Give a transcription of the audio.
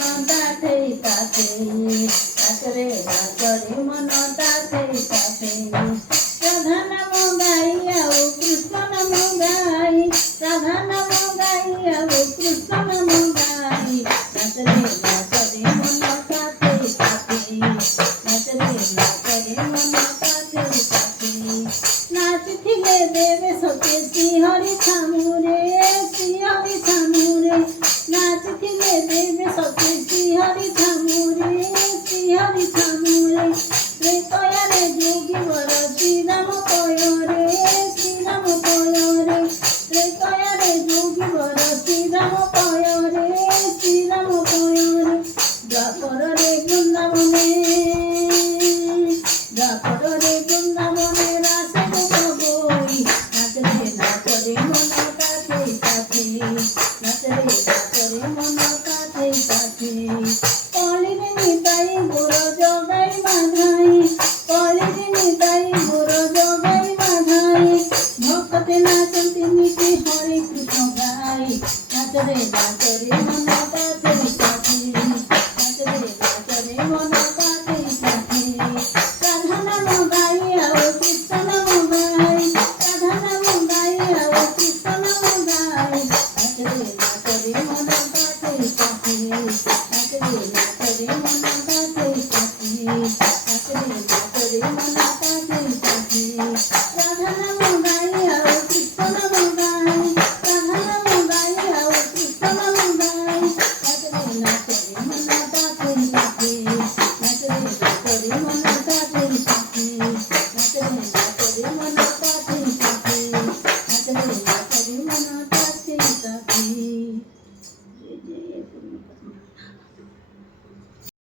তাতে তাতে নাচরে নাচরে মন তাতে তাতে রাধা নাম গাইয়া ও কৃষ্ণ নাম গাই রাধা নাম গাইয়া ও কৃষ্ণ নাম গাই নাচরে নাচরে মন তাতে তাতে নাচরে নাচরে মন তাতে তাতে নাচিলে দেবে সতে শ্রীহরি ছামুরে শ্রীহরি ছামুরে নাচিলে দেবে সতে শ্রীহরি ছামুরে শ্রীহরি ছামুরে রে কয়ারে যোগী বর শ্রীরাম কয়রে শ্রীরাম কয়রে রে কয়ারে যোগী বর শ্রীরাম কয়রে শ্রীরাম কয়রে দ্বাপর রে বৃন্দাবনে দ্বাপর রে বৃন্দাবনে রাসে বই নাচরে নাচরে মন কাছে কাছে নাচরে নাচরে মন কাছে কাছে কলির নিতাই গোর জগাই বাধাই কলির নিতাই গোর জগাই বাধাই ভক্তে নাচন্তি নিতে হরে কৃষ্ণ গাই নাচরে নাচরে মন কাছে কাছে নাচরে নাচরে মন কাছে কাছে রাধা নাম গাইয়া ও কৃষ্ণ নাম গাই রাধা নাম গাইয়া ও কৃষ্ণ নাম গাই নাচরে নাচরে মন কাছে কাছে নাচরে নাচরে মন কাছে কাছে নাচরে নাচরে মন কাছে কাছে রাধা নাম গাইয়া ও কৃষ্ণ নাম গাই রাধা নাম গাইয়া ও কৃষ্ণ নাম গাই নাচরে নাচরে মন কাছে কাছে